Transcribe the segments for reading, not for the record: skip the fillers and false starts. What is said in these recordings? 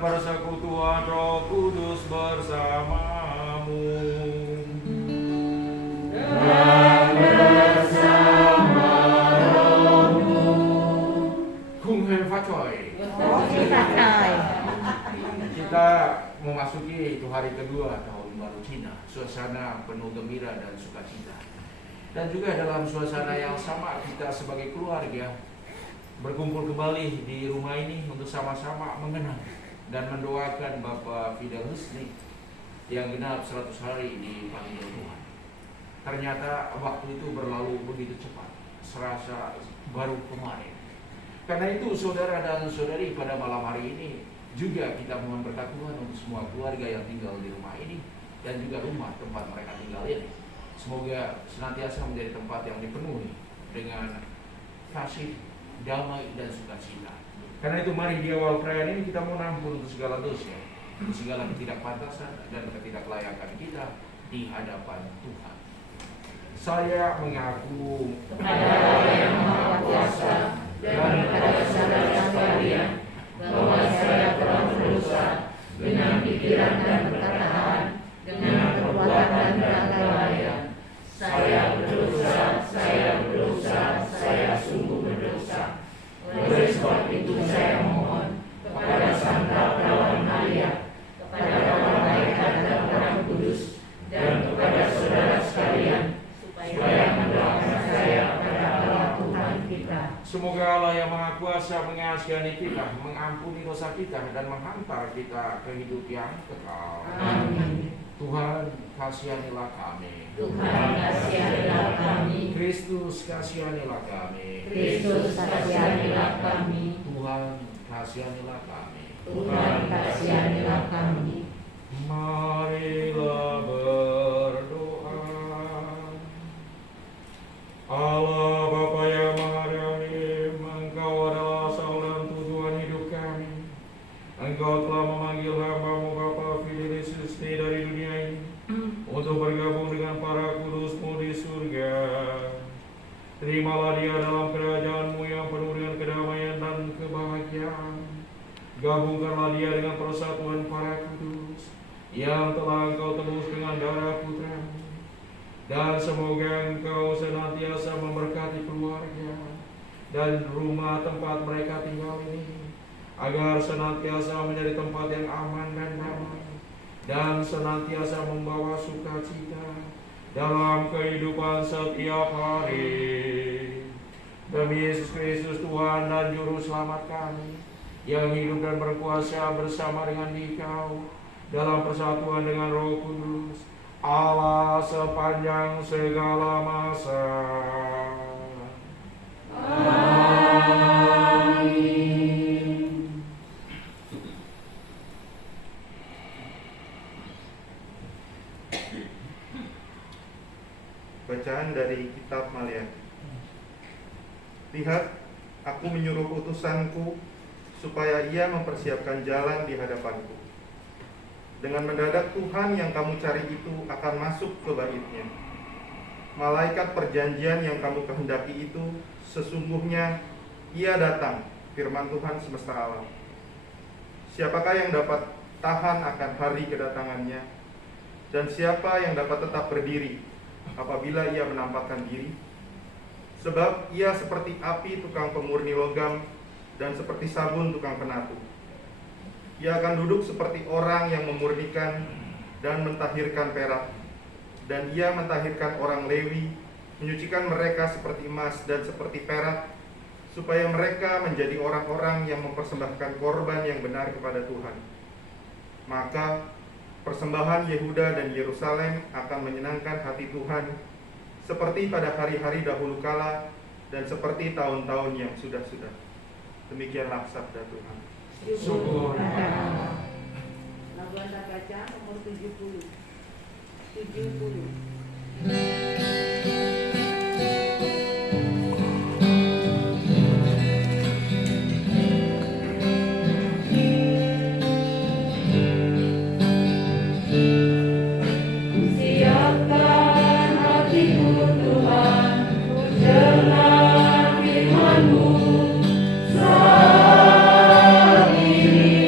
persekutuan Roh Kudus bersamamu. Dan bersama rohmu. Kung Hei Facoy. Kita memasuki itu hari kedua tahun baru Cina. Suasana penuh gembira dan sukacita. Dan juga dalam suasana yang sama kita sebagai keluarga berkumpul kembali di rumah ini untuk sama-sama mengenang dan mendoakan Bapak Fidel Husni yang genap 100 hari dipanggil Tuhan. Ternyata waktu itu berlalu begitu cepat, serasa baru kemarin. Karena itu saudara dan saudari, pada malam hari ini juga kita mohon berkat Tuhan untuk semua keluarga yang tinggal di rumah ini dan juga rumah tempat mereka tinggal ini. Semoga senantiasa menjadi tempat yang dipenuhi dengan kasih, damai dan sukacita. Karena itu mari di awal perayaan ini kita mohon ampun untuk segala dosa, untuk segala ketidakpantasan dan ketidaklayakan kita di hadapan Tuhan. Saya mengaku kepada Allah yang Maha Kuasa dan kepada saudara sekalian bahwa saya telah berdosa dengan pikiran dan perkataan, dengan perbuatan dan kelalaian. Saya berdosa, saya sungguh berdosa. Oleh sebab itu saya mohon kepada Santa Perawan Maria, kepada para malaikat dan orang kudus, dan kepada saudara sekalian, supaya mendoakan saya kepada Allah Tuhan kita. semoga Allah yang Maha Kuasa mengasihani kita, mengampuni dosa kita, dan menghantar kita ke hidup yang kekal. Amin. Tuhan, kasihanilah kami. Tuhan, kasihanilah kami. Kristus, kasihanilah kami. Kristus, kasihanilah kami. Tuhan, kasihanilah kami. Tuhan, kasihanilah kami. Marilah berdoa. Allah Bapa yang Maha Rahim, Engkau adalah asal dan tujuan hidup kami. Engkau telah memanggil hamba-Mu Bapa Fidelis Husni dari dunia ini untuk bergabung dengan para kudus-Mu di surga. Terimalah dia dalam kerajaan-Mu yang penuh dengan kedamaian dan kebahagiaan. Gabungkanlah dia dengan persatuan para kudus yang telah Engkau tebus dengan darah Putra-Mu. Dan semoga Engkau senantiasa memberkati keluarga dan rumah tempat mereka tinggal ini, agar senantiasa menjadi tempat yang aman dan damai, dan senantiasa membawa sukacita dalam kehidupan setiap hari. Demi Yesus Kristus Tuhan dan Juru Selamat kami, yang hidup dan berkuasa bersama dengan Dikau dalam persatuan dengan Roh Kudus, Allah sepanjang segala masa. Amin. Bacaan dari Kitab Maleakhi. Lihat, aku menyuruh utusanku supaya ia mempersiapkan jalan di hadapanku. Dengan mendadak Tuhan yang kamu cari itu akan masuk ke baitnya. Malaikat perjanjian yang kamu kehendaki itu sesungguhnya ia datang, firman Tuhan semesta alam. Siapakah yang dapat tahan akan hari kedatangannya? Dan siapa yang dapat tetap berdiri apabila ia menampakkan diri? Sebab ia seperti api tukang pemurni logam dan seperti sabun tukang penatu. Ia akan duduk seperti orang yang memurnikan dan mentahirkan perak. Dan ia mentahirkan orang Lewi, menyucikan mereka seperti emas dan seperti perak, supaya mereka menjadi orang-orang yang mempersembahkan korban yang benar kepada Tuhan. Maka persembahan Yehuda dan Yerusalem akan menyenangkan hati Tuhan, seperti pada hari-hari dahulu kala dan seperti tahun-tahun yang sudah-sudah. Demikianlah sabda Tuhan. Syukur kepada Allah. Lagu baca nomor 70. 70. Siapkan hatimu Tuhan dengan firman-Mu saat ini.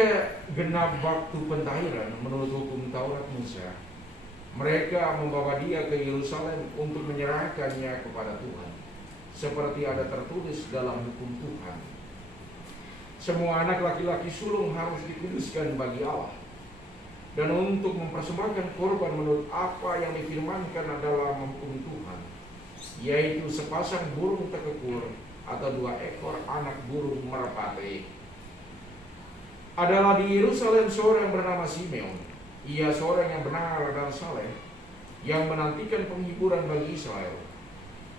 ketika genap waktu pentahiran menurut hukum Taurat Musa, mereka membawa dia ke Yerusalem untuk menyerahkannya kepada Tuhan, seperti ada tertulis dalam hukum Tuhan. Semua anak laki-laki sulung harus dikuduskan bagi Allah, dan untuk mempersembahkan korban menurut apa yang difirmankan dalam hukum Tuhan, yaitu sepasang burung tekekul atau 2 ekor anak burung merpati. Adalah di Yerusalem seorang bernama Simeon. Ia seorang yang benar dan saleh, yang menantikan penghiburan bagi Israel.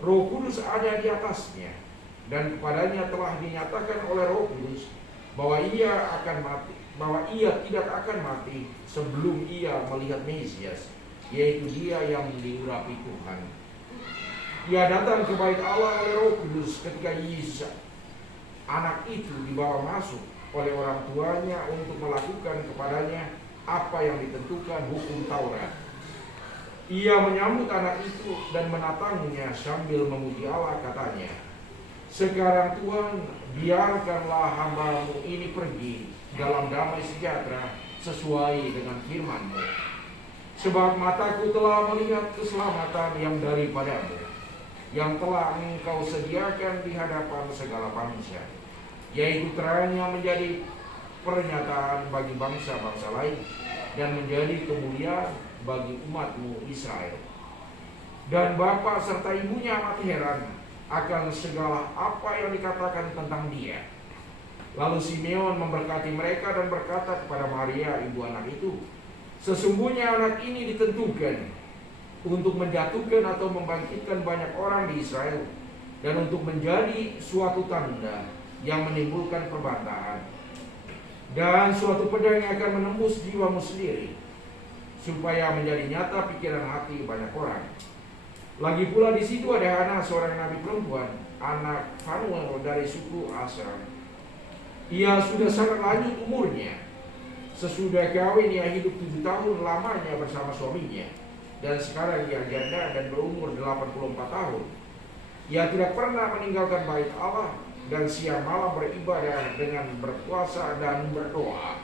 Roh Kudus ada di atasnya, dan kepadanya telah dinyatakan oleh Roh Kudus bahwa ia tidak akan mati sebelum ia melihat Mesias, yaitu dia yang diurapi Tuhan. Ia datang ke bait Allah oleh Roh Kudus ketika Yesus anak itu dibawa masuk oleh orang tuanya untuk melakukan kepadanya apa yang ditentukan hukum Taurat. Ia menyambut anak itu dan menatangnya sambil memuji Allah, katanya, "Sekarang Tuhan, biarkanlah hamba-Mu ini pergi dalam damai sejahtera sesuai dengan firman-Mu. Sebab mataku telah melihat keselamatan yang daripada-Mu, yang telah Engkau sediakan di hadapan segala bangsa, yaitu terangnya menjadi pernyataan bagi bangsa-bangsa lain dan menjadi kemuliaan bagi umat-Mu Israel." Dan bapa serta ibunya amat heran akan segala apa yang dikatakan tentang dia. Lalu Simeon memberkati mereka dan berkata kepada Maria ibu anak itu, "Sesungguhnya anak ini ditentukan untuk menjatuhkan atau membangkitkan banyak orang di Israel, dan untuk menjadi suatu tanda yang menimbulkan perbantahan, dan suatu pedang yang akan menembus jiwamu sendiri, supaya menjadi nyata pikiran hati banyak orang." Lagi pula di situ ada Hana, seorang nabi perempuan, anak Fanuel dari suku Aser. Ia sudah sangat lanjut umurnya. Sesudah kawin ia hidup 7 tahun lamanya bersama suaminya, dan sekarang ia janda dan berumur 84 tahun. Ia tidak pernah meninggalkan bait Allah, dan siang malam beribadah dengan berpuasa dan berdoa.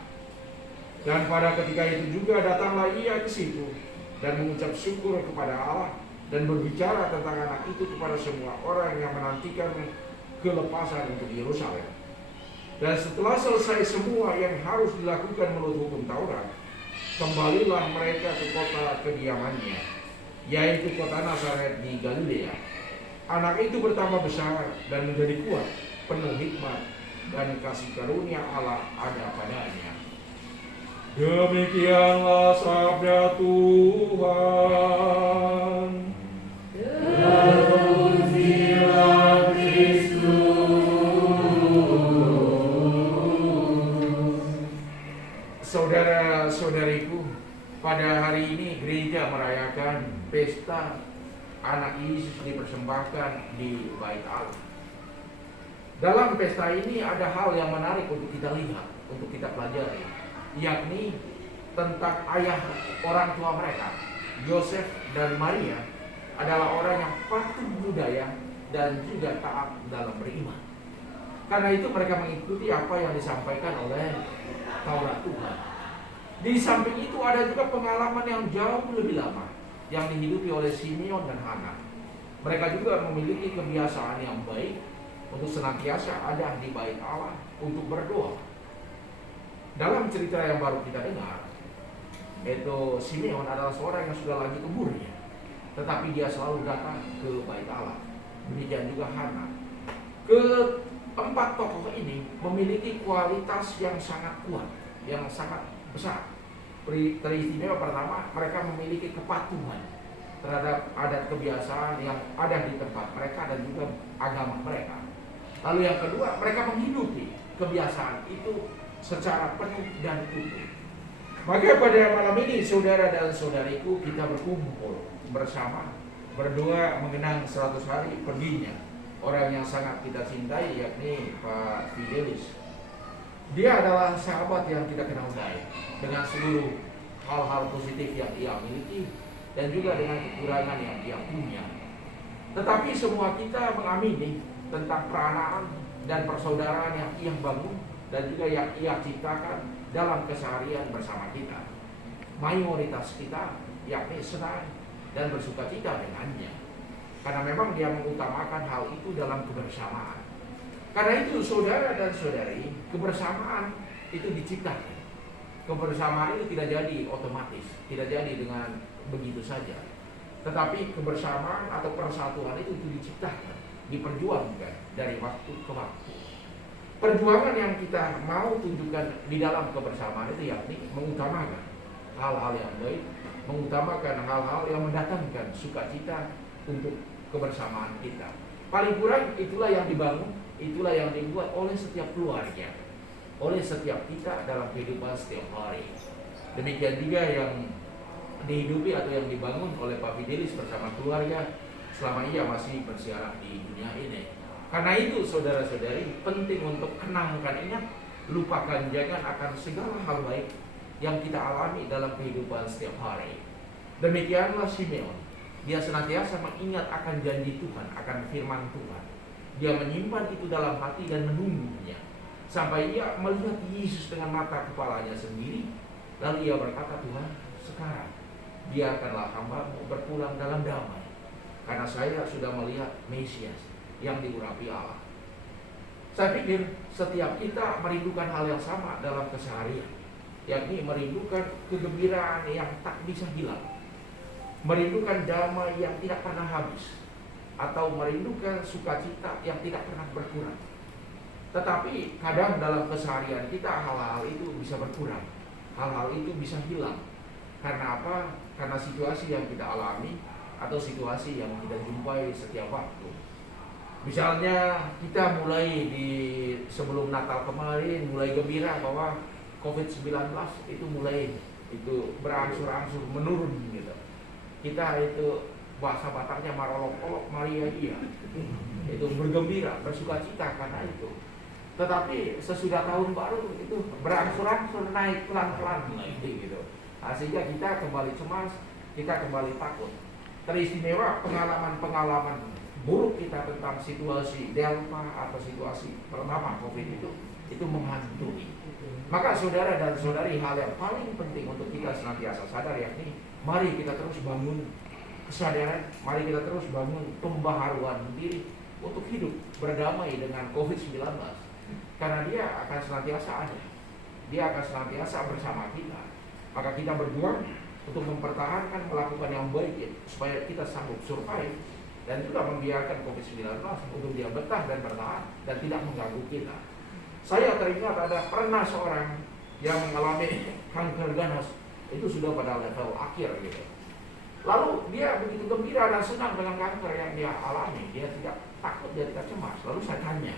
Dan pada ketika itu juga datanglah ia ke situ dan mengucap syukur kepada Allah, dan berbicara tentang anak itu kepada semua orang yang menantikan kelepasan untuk Yerusalem. Dan setelah selesai semua yang harus dilakukan menurut hukum Taurat, kembalilah mereka ke kota kediamannya, yaitu kota Nazaret di Galilea. Anak itu bertambah besar dan menjadi kuat, penuh hikmat, dan kasih karunia Allah ada padanya. Demikianlah sabda Tuhan. Terpujilah Kristus. Saudara-saudariku, pada hari ini gereja merayakan pesta anak Yesus dipersembahkan di bait Allah. Dalam pesta ini ada hal yang menarik untuk kita lihat, untuk kita pelajari, yakni tentang ayah orang tua mereka, Yosef dan Maria, adalah orang yang patuh budaya dan juga taat dalam beriman. Karena itu mereka mengikuti apa yang disampaikan oleh Taurat Tuhan. Di samping itu ada juga pengalaman yang jauh lebih lama yang dihidupi oleh Simeon dan Hana. Mereka juga memiliki kebiasaan yang baik untuk senantiasa ada di bait Allah untuk berdoa. Dalam cerita yang baru kita dengar, itu Simeon adalah seorang yang sudah lanjut umurnya, tetapi dia selalu datang ke bait Allah. Demikian juga Hana. Keempat tokoh ini memiliki kualitas yang sangat kuat, yang sangat besar. Teristimewa pertama, mereka memiliki kepatuhan terhadap adat kebiasaan yang ada di tempat mereka dan juga agama mereka. Lalu yang kedua, mereka menghidupi kebiasaan itu secara penuh dan utuh. Maka pada malam ini, saudara dan saudariku, kita berkumpul bersama berdoa mengenang 100 hari perginya orang yang sangat kita cintai, yakni Pak Fidelis. Dia adalah sahabat yang kita kenal baik dengan seluruh hal-hal positif yang ia miliki dan juga dengan kekurangan yang dia punya. Tetapi semua kita mengamini tentang peranaan dan persaudaraan yang ia bangun dan juga yang Ia ciptakan dalam keseharian bersama kita. Mayoritas kita yakni senang dan bersukacita dengannya, karena memang Dia mengutamakan hal itu dalam kebersamaan. Karena itu saudara dan saudari, kebersamaan itu diciptakan. Kebersamaan itu tidak jadi otomatis, tidak jadi dengan begitu saja. Tetapi kebersamaan atau persatuan itu diciptakan, diperjuangkan dari waktu ke waktu. Perjuangan yang kita mau tunjukkan di dalam kebersamaan itu yakni mengutamakan hal-hal yang baik, mengutamakan hal-hal yang mendatangkan sukacita untuk kebersamaan kita. Paling kurang itulah yang dibangun, itulah yang dibuat oleh setiap keluarga, oleh setiap kita dalam kehidupan setiap hari. Demikian juga yang dihidupi atau yang dibangun oleh Pak Fidelis bersama keluarga selama ia masih bersiaran di dunia ini. Karena itu saudara-saudari, penting untuk kenangkan, ingat, lupakan jangan akan segala hal baik yang kita alami dalam kehidupan setiap hari. Demikianlah Simeon, dia senantiasa mengingat akan janji Tuhan, akan firman Tuhan. Dia menyimpan itu dalam hati dan menunggunya sampai ia melihat Yesus dengan mata kepalanya sendiri. Lalu ia berkata, Tuhan, sekarang biarkanlah hamba-Mu berpulang dalam damai, karena saya sudah melihat Mesias yang diurapi Allah. Saya pikir setiap kita merindukan hal yang sama dalam keseharian, yakni merindukan kegembiraan yang tak bisa hilang, merindukan damai yang tidak pernah habis, atau merindukan sukacita yang tidak pernah berkurang. Tetapi kadang dalam keseharian kita hal-hal itu bisa berkurang, hal-hal itu bisa hilang. Karena apa? Karena situasi yang kita alami atau situasi yang kita jumpai setiap waktu. Misalnya kita mulai di sebelum Natal kemarin mulai gembira bahwa COVID-19 itu mulai itu berangsur-angsur menurun gitu. Kita itu bahasa Bataknya marolok-olok Maria iya. Itu bergembira, bersukacita karena itu. Tetapi sesudah tahun baru itu berangsur-angsur naik pelan-pelan gitu. Sehingga kita kembali cemas, kita kembali takut. Teristimewa pengalaman-pengalaman buruk kita tentang situasi Delta atau situasi pertama COVID itu menghantui. Maka saudara dan saudari, hal yang paling penting untuk kita senantiasa sadar yakni mari kita terus bangun kesadaran, mari kita terus bangun pembaharuan diri untuk hidup berdamai dengan COVID-19. Karena dia akan senantiasa ada, dia akan senantiasa bersama kita. Maka kita berjuang untuk mempertahankan, melakukan yang baik supaya kita sanggup survive dan juga membiarkan COVID-19 untuk dia betah dan bertahan dan tidak mengganggu kita. Saya teringat ada pernah seorang yang mengalami kanker ganas, itu sudah pada level akhir gitu. Lalu dia begitu gembira dan senang dengan kanker yang dia alami, dia tidak takut, dia tidak cemas. Lalu saya tanya,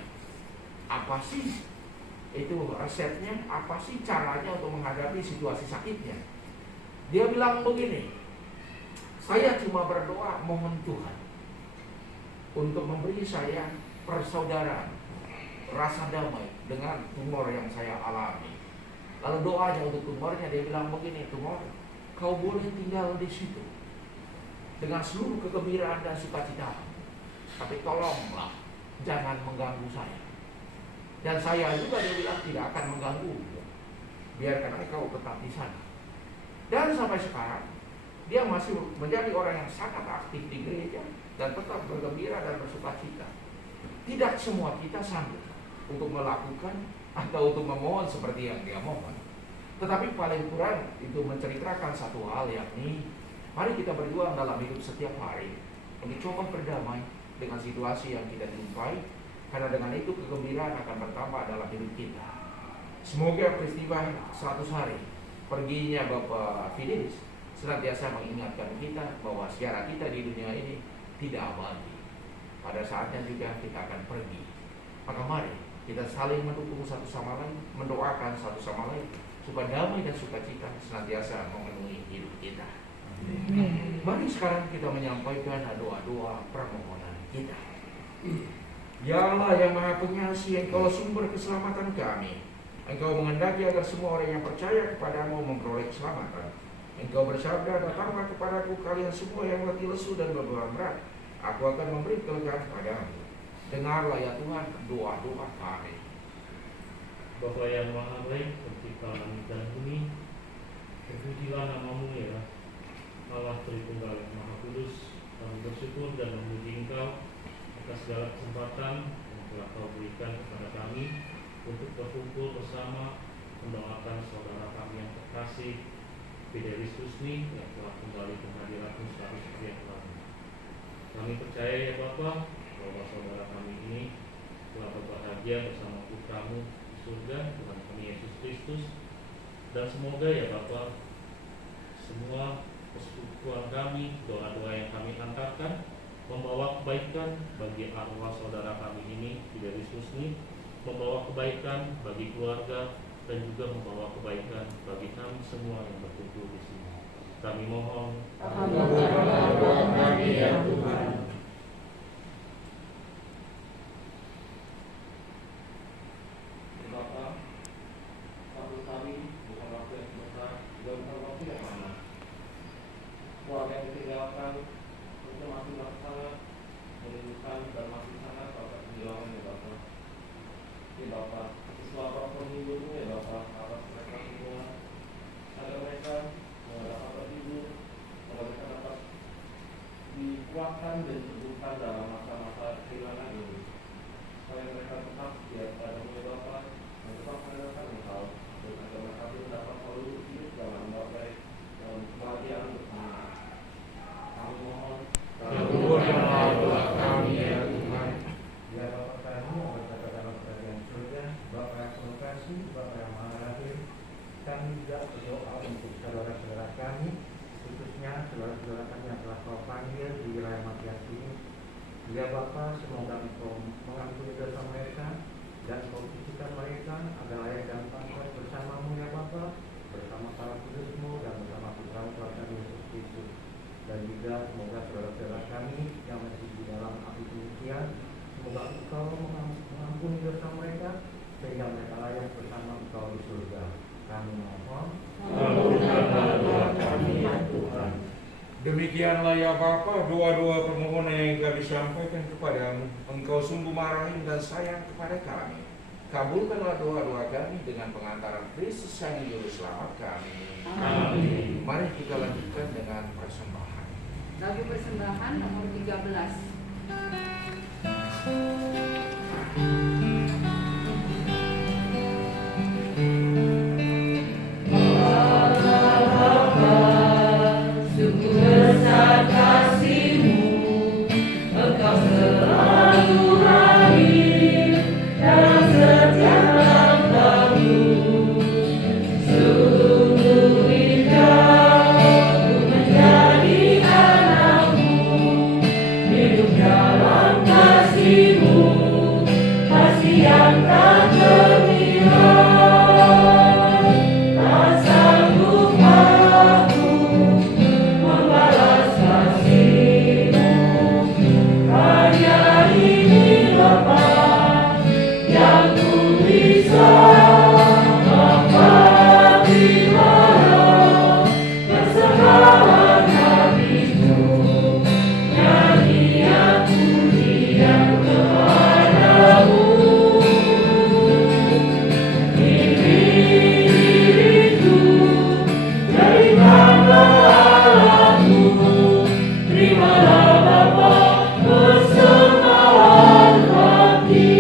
apa sih itu resepnya, apa sih caranya untuk menghadapi situasi sakitnya? Dia bilang begini, saya cuma berdoa mohon Tuhan untuk memberi saya persaudaraan, rasa damai dengan tumor yang saya alami. Lalu doanya untuk tumornya, dia bilang begini, tumor, kau boleh tinggal di situ dengan seluruh kegembiraan dan sukacita, tapi tolonglah jangan mengganggu saya. Dan saya juga, dia bilang, tidak akan mengganggu, biarkan engkau tetap di sana. Dan sampai sekarang dia masih menjadi orang yang sangat aktif di gereja dan tetap bergembira dan bersukacita. Tidak semua kita sanggup untuk melakukan atau untuk memohon seperti yang dia mohon. Tetapi paling kurang itu menceritakan satu hal, yakni mari kita berjuang dalam hidup setiap hari untuk coba berdamai dengan situasi yang kita jumpai, karena dengan itu kegembiraan akan bertambah dalam hidup kita. Semoga peristiwa 100 hari perginya Bapak Fidelis senantiasa mengingatkan kita bahwa sejarah kita di dunia ini tidak abadi. Pada saatnya juga kita akan pergi. Maka mari kita saling mendukung satu sama lain, mendoakan satu sama lain, supaya damai dan sukacita senantiasa memenuhi hidup kita. Mari sekarang kita menyampaikan doa-doa permohonan kita. Ya Allah yang Maha Pengasih, Engkau sumber keselamatan kami. Engkau menghendaki agar semua orang yang percaya kepadamu memperoleh keselamatan. Engkau bersabda, datanglah kepadaku kalian semua yang letih lesu dan beban berat, aku akan memberi kelegaan kepadamu. Dengarlah ya Tuhan doa-doa kami. Bapa yang maha baik, pencipta langit dan bumi, terpujilah namamu ya Allah Tritunggal yang Maha Kudus. Kami bersyukur dan memuji Engkau atas segala kesempatan yang telah Kau berikan kepada kami untuk berkumpul bersama mendoakan saudara kami yang terkasih Fidelis Husni yang telah kembali ke hadirat-Mu secara sekian lama. Kami percaya ya Bapa bahwa saudara kami ini telah berbahagia bersama putra-Mu di surga Tuhan kami Yesus Kristus, dan semoga ya Bapa semua persekutuan kami, doa-doa yang kami hantarkan membawa kebaikan bagi arwah saudara kami ini Fidelis Husni, membawa kebaikan bagi keluarga, dan juga membawa kebaikan bagi kami semua yang berkumpul di sini. Kami mohon, Kabulkanlah doa kami ya Tuhan. Bapa, waktu kami bukan waktu yang sebentar, juga bukan waktu yang lama. Keluarga yang ditinggalkan, tentu masih sangat merindukan dan masih sangat Bapak kehilangan ya Bapak. Ya Bapak, selamat penghibur ya Bapak atas mereka semua, agar mereka dapat tidur, agar mereka dapat dikuatkan dan diteguhkan dalam masa-masa kehilangan ini, supaya mereka tetap di atas ya Bapak, dan tetap mengandalkan Engkau, dan agar mereka pun dapat selalu hidup dalam baik dalam kebahagiaan bersama. Kami mohon, Kabulkanlah doa kami ya Tuhan. Ya Bapa kami yang berada dalam kerajaan surga, Bapa yang penuh kasih, Bapa yang maha rahim, kami juga berdoa untuk saudara-saudara kami, khususnya saudara-saudara kami yang telah Kau panggil di wilayah Matias ini. Ya Bapa, semoga Engkau mengampuni dosa mereka dan Kau sucikan mereka agar layak dan pantas bersama-Mu ya Bapa, bersama para kudus-Mu dan bersama putra-Mu Tuhan Yesus Kristus. Dan juga semoga saudara-saudara kami yang masih di dalam api demikian, semoga Engkau mengampuni dosa mereka sehingga mereka layak bersama Engkau di surga. Kami mohon, Kabulkanlah doa kami ya Tuhan. Demikianlah ya Bapa, doa-doa permohonan yang kami sampaikan kepadamu. Engkau sungguh marahim dan sayang kepada kami. Kabulkanlah doa-doa kami dengan pengantaran Kristus Sang Juru Selamat kami. Amin. Mari kita lanjutkan dengan persembahan. Lagu persembahan nomor 13. Sungguh besar kasih-Mu, Engkau selalu hadir dalam setiap langkahku. Sungguh indah untuk menjadi anak-Mu, hidup dalam kasih-Mu, kasih yang tak terlihat. Tak sanggup aku membalas kasih-Mu, hanya ini Bapa yang ku bisa dapat terimalah persembahan hatiku, nyanyian pujian kepadamu. Diriku jadikanlah Allahku, terimalah Bapa persembahan hati.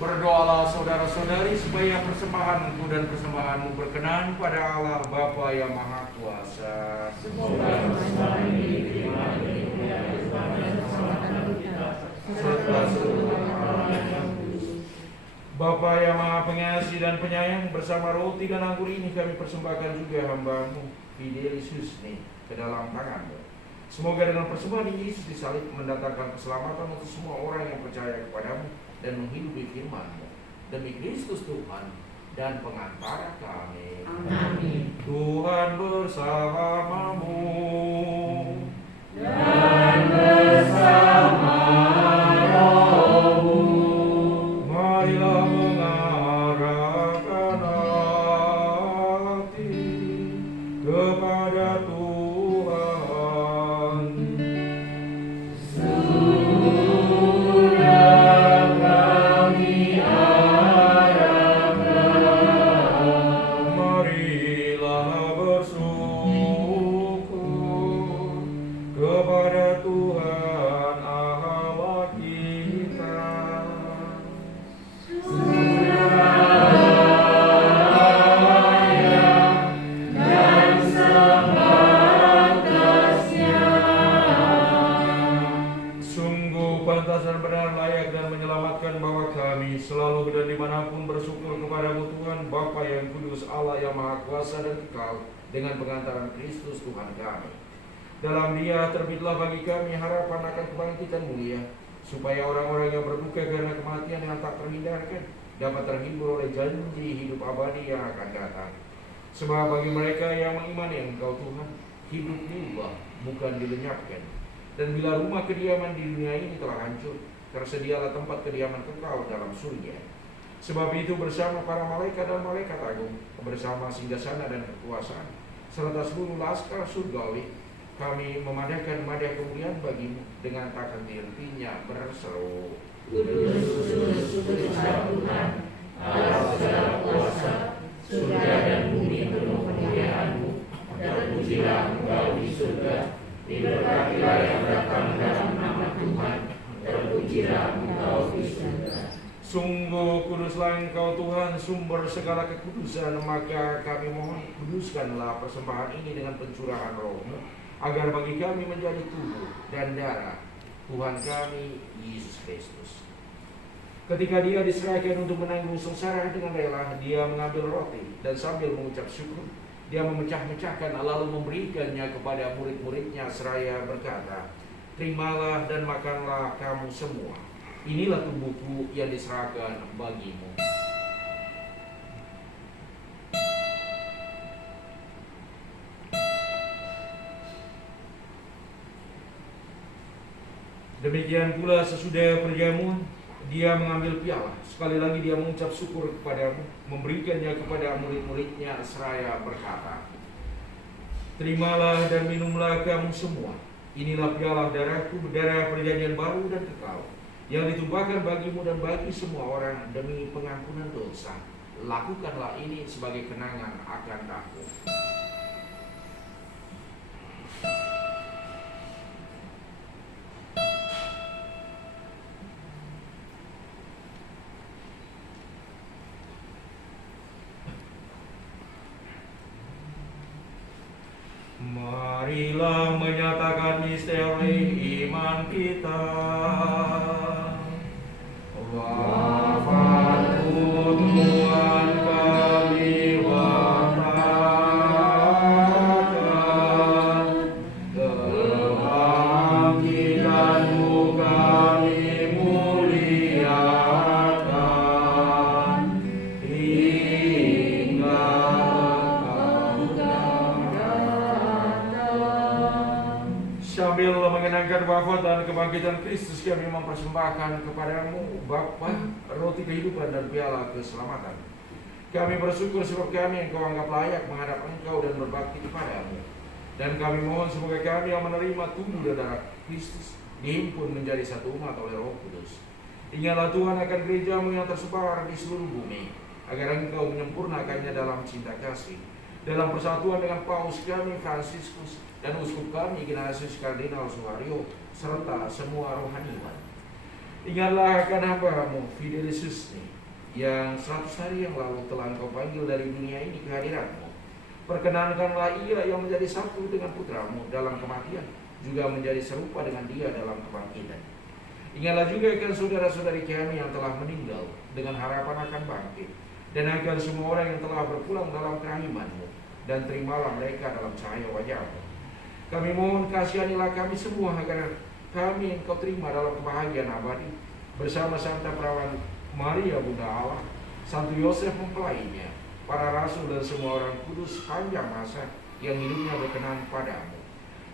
Berdoalah saudara-saudari supaya persembahanku dan persembahanmu berkenan pada Allah Bapa yang Maha Kuasa. Semoga persembahan ini diterima dari Tuhan dan keselamatan kita, serta seluruh orang yang kudus. Bapa yang Maha Pengasih dan Penyayang, bersama roti dan anggur ini kami persembahkan juga hamba-Mu Fidelis Husni ke dalam tangan-Mu. Semoga dengan persembahan Yesus disalib mendatangkan keselamatan untuk semua orang yang percaya kepada-Mu dan menghidupi firman-Mu. Demi Kristus Tuhan dan pengantara kami. Amin. Tuhan bersamamu. Dan bersama rohmu. Marilah mengarahkan hati kepada Tuhan. Sudah kami Sungguh pantas dan benar, layak dan menyelamatkan bahwa kami selalu dan dimanapun bersyukur kepadamu Tuhan Bapa yang kudus, Allah yang maha kuasa dan kekal, dengan pengantaran Kristus Tuhan kami. Dalam Dia terbitlah bagi kami harapan akan kebangkitan mulia, supaya orang-orang yang berduka karena kematian yang tak terhindarkan dapat terhibur oleh janji hidup abadi yang akan datang. Sebab bagi mereka yang mengimani Engkau Tuhan, hidup diubah, bukan dilenyapkan. Dan bila rumah kediaman di dunia ini telah hancur, tersedialah tempat kediaman kekal dalam surga. Sebab itu bersama para malaikat dan malaikat agung, bersama singgasana dan kekuasaan, serta seluruh laskar surgawi, kami memadakan madah kemuliaan bagimu dengan tak henti-hentinya berseru. Kudus, kudus, kudus Tuhan, Allah segala kuasa, surga dan bumi penuh kemuliaan-Mu. Terpujilah Engkau di surga, diberkatilah yang datang dalam nama Tuhan, terpujilah Engkau di surga. Sungguh kuduslah Engkau Tuhan, sumber segala kekudusan, maka kami mohon kuduskanlah persembahan ini dengan pencurahan Roh-Mu, agar bagi kami menjadi tubuh dan darah Tuhan kami Yesus Kristus. Ketika Dia diserahkan untuk menanggung sengsara dengan rela, Dia mengambil roti dan sambil mengucap syukur, Dia memecah-mecahkan lalu memberikannya kepada murid-muridnya seraya berkata, "Terimalah dan makanlah kamu semua. Inilah tubuhku yang diserahkan bagimu." Demikian pula sesudah perjamuan, Dia mengambil piala. Sekali lagi Dia mengucap syukur kepadamu, memberikannya kepada murid-muridnya seraya berkata, "Terimalah dan minumlah kamu semua. Inilah piala darahku, darah perjanjian baru dan kekal, yang ditumpahkan bagimu dan bagi semua orang demi pengampunan dosa. Lakukanlah ini sebagai kenangan akan aku." Marilah menyatakan misteri iman kita. Wafatmu Tuhan kami wartakan, kebangkitan-Mu kami muliakan, hingga sambil mengenangkan wafat dan kebangkitan Kristus, kami mempersembahkan kepadamu Bapa roti kehidupan dan piala keselamatan. Kami bersyukur sebab kami Engkau anggap layak menghadap Engkau dan berbakti kepadamu. Dan kami mohon semoga kami yang menerima tubuh dan darah Kristus dihimpun menjadi satu umat oleh Roh Kudus. Ingatlah Tuhan akan gereja-Mu yang tersebar di seluruh bumi, agar Engkau menyempurnakannya dalam cinta kasih, dalam persatuan dengan Paus kami Fransiskus dan uskup kami Ignatius Kardinal Suharyo, serta semua rohaniwan. Ingatlah akan hamba-Mu Fidelis Susni, yang 100 hari yang lalu telah Engkau panggil dari dunia ini ke hadirat-Mu. Perkenankanlah ia yang menjadi satu dengan putra-Mu dalam kematian, juga menjadi serupa dengan Dia dalam kebangkitan. Ingatlah juga akan saudara-saudari kami yang telah meninggal dengan harapan akan bangkit, dan akan semua orang yang telah berpulang dalam kerahiman-Mu, dan terimalah mereka dalam cahaya wajah-Mu. Kami mohon kasihanilah kami semua agar kami Engkau terima dalam kebahagiaan abadi bersama Santa Perawan Maria Bunda Allah, Santo Yosef mempelainya, para rasul dan semua orang kudus panjang masa yang hidupnya berkenan padamu.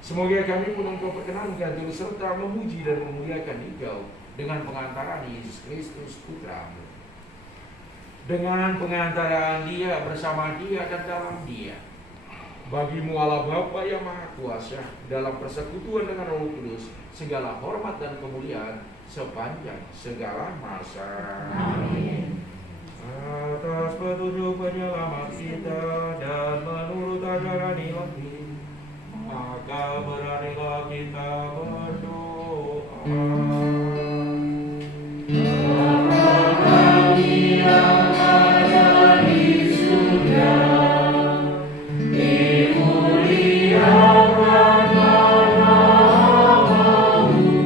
Semoga kami pun Engkau perkenankan turut serta memuji dan memuliakan Engkau dengan pengantaran Yesus Kristus Putra-Mu. Dengan pengantaran Dia, bersama Dia dan dalam Dia, bagi-Mu Allah Bapa yang Maha Kuasa, dalam persekutuan dengan Roh Kudus, segala hormat dan kemuliaan sepanjang segala masa. Amin. Atas petunjuk penyelamat kita dan menurut ajaran ilahi, maka beranilah kita berdoa. Bapa kami yang ada di surga, dimuliakan namamu,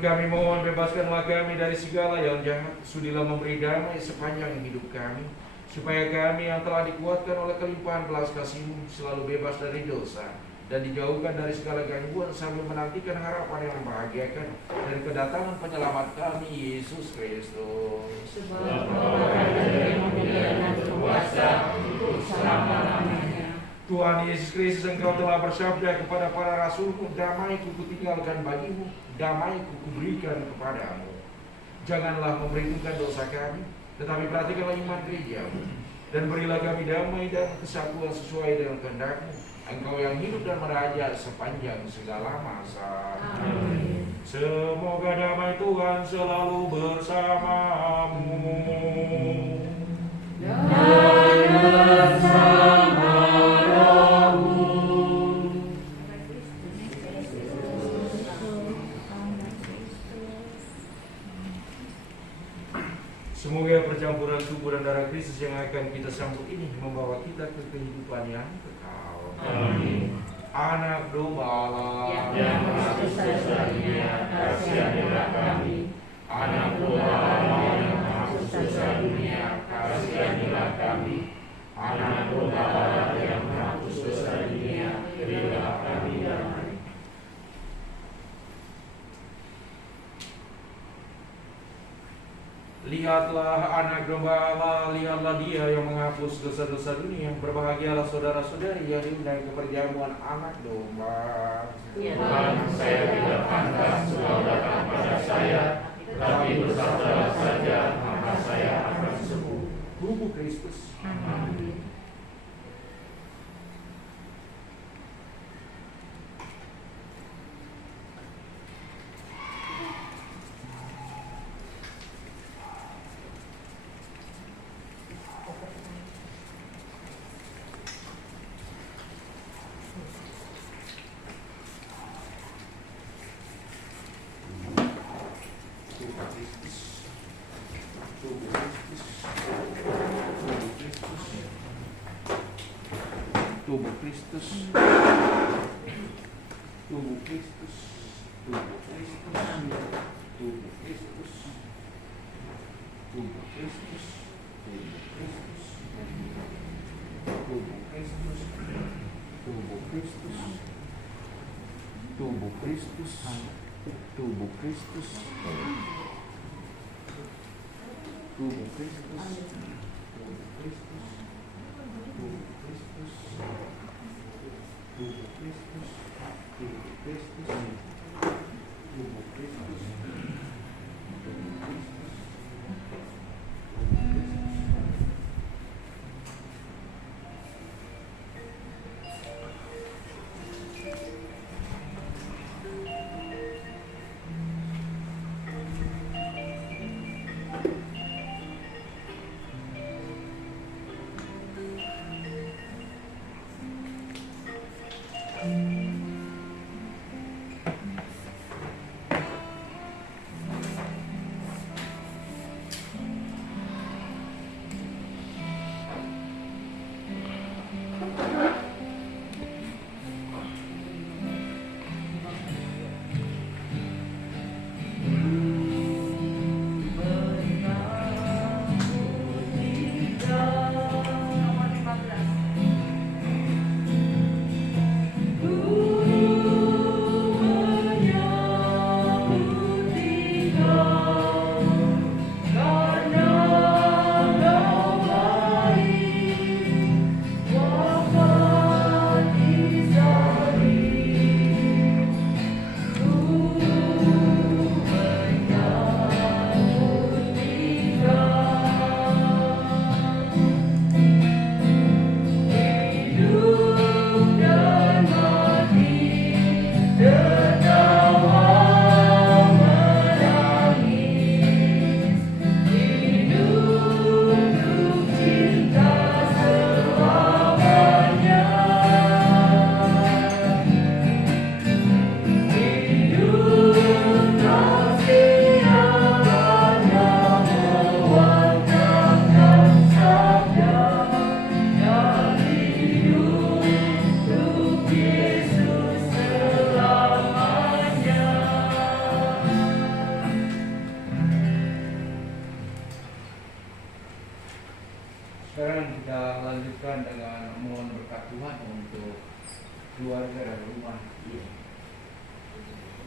kami mohon bebaskanlah kami dari segala yang jahat. Sudilah memberi damai sepanjang hidup kami, supaya kami yang telah dikuatkan oleh kelimpahan belas kasih-Mu selalu bebas dari dosa dan dijauhkan dari segala gangguan sambil menantikan harapan yang membahagiakan dan kedatangan penyelamat kami, Yesus Kristus. Sebab Engkau adalah mulia dan berkuasa untuk selama-lamanya. Tuhan Yesus Kristus, Engkau telah bersabda kepada para rasul-Mu, damai-Ku kutinggalkan bagimu, damai-Ku kuberikan kepadamu. Janganlah memperhitungkan dosa kami, tetapi perhatikanlah iman gereja-Mu, dan berilah kami damai dan kesatuan sesuai dengan kehendak-Mu. Engkau yang hidup dan meraja sepanjang segala masa. Amin. Semoga damai Tuhan selalu bersamamu. Semoga percampuran tubuh dan darah Kristus yang akan kita sambut ini membawa kita ke kehidupan yang kekal. Amin. Anak domba Allah Yang mahasiswa dunia, kasihanilah kami. Anak domba Allah yang mahasiswa dunia, kasihanilah kami. Anak domba Allah yang mahasiswa dunia, berilah kami damai. Lihatlah anak domba Allah, lihatlah Dia yang menghapus dosa-dosa dunia. Berbahagialah saudara-saudari yang diundang ke perjamuan anak domba. Tuhan, saya tidak pantas Engkau datang pada saya, tetapi bersabdalah saja, maka saya akan sembuh. Tubuh Kristus. Amin. Tubuh Kristus, tubuh Kristus, tubuh Kristus, tubuh Kristus, tubuh Kristus, tubuh Kristus, tubuh Kristus, tubuh Kristus, tubuh Kristus, tubuh Kristus, tubuh Kristus, tubuh Kristus. Tubuh Kristus, tubuh Kristus, tubuh Kristus, tubuh Kristus,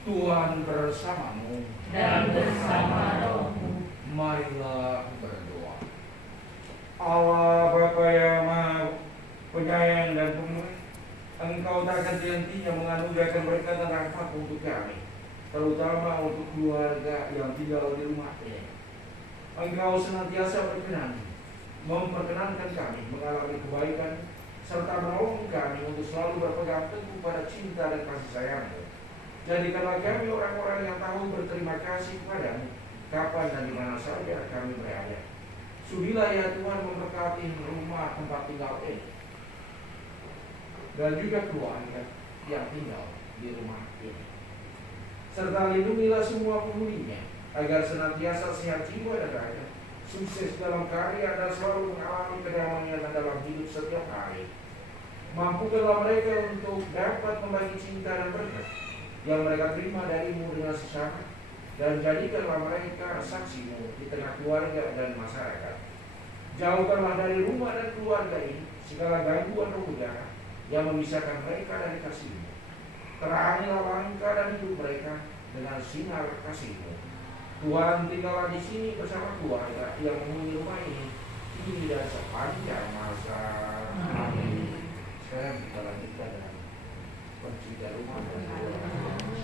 Tuhan bersamamu dan bersama rohmu. Marilah berdoa. Allah Bapa yang Maha Penyayang dan Pemurah, Engkau tak henti-hentinya menganugerahkan berkat dan rahmat untuk kami, terutama untuk keluarga yang tinggal di rumah ini. Engkau senantiasa berkenan memperkenankan kami mengalami kebaikan serta menolong kami untuk selalu berpegang teguh pada cinta dan kasih sayang-Mu. Jadikanlah kami orang-orang yang tahu berterima kasih kepadamu kapan dan di mana saja kami berada. Sudilah ya Tuhan memberkati rumah tempat tinggal ini dan juga keluarga yang tinggal di rumah ini. Serta lindungilah semua penghuninya agar senantiasa sehat jiwa dan raga, sukses dalam karya dan selalu mengalami kedamaian dalam hidup setiap hari. Mampukanlah mereka untuk dapat membagi cinta dan berkat yang mereka terima darimu dengan sesama, dan jadikanlah mereka saksimu di tengah keluarga dan masyarakat. Jauhkanlah dari rumah dan keluarga ini segala gangguan roh udara yang memisahkan mereka dari kasih-Mu. Terangilah langkah dan hidup mereka dengan sinar kasih-Mu. Tuhan, tinggallah di sini bersama keluarga yang menghuni rumah ini kini dan sepanjang masa. Amin. Sekarang kita lanjutkan dengan pencipta rumah dan keluarga.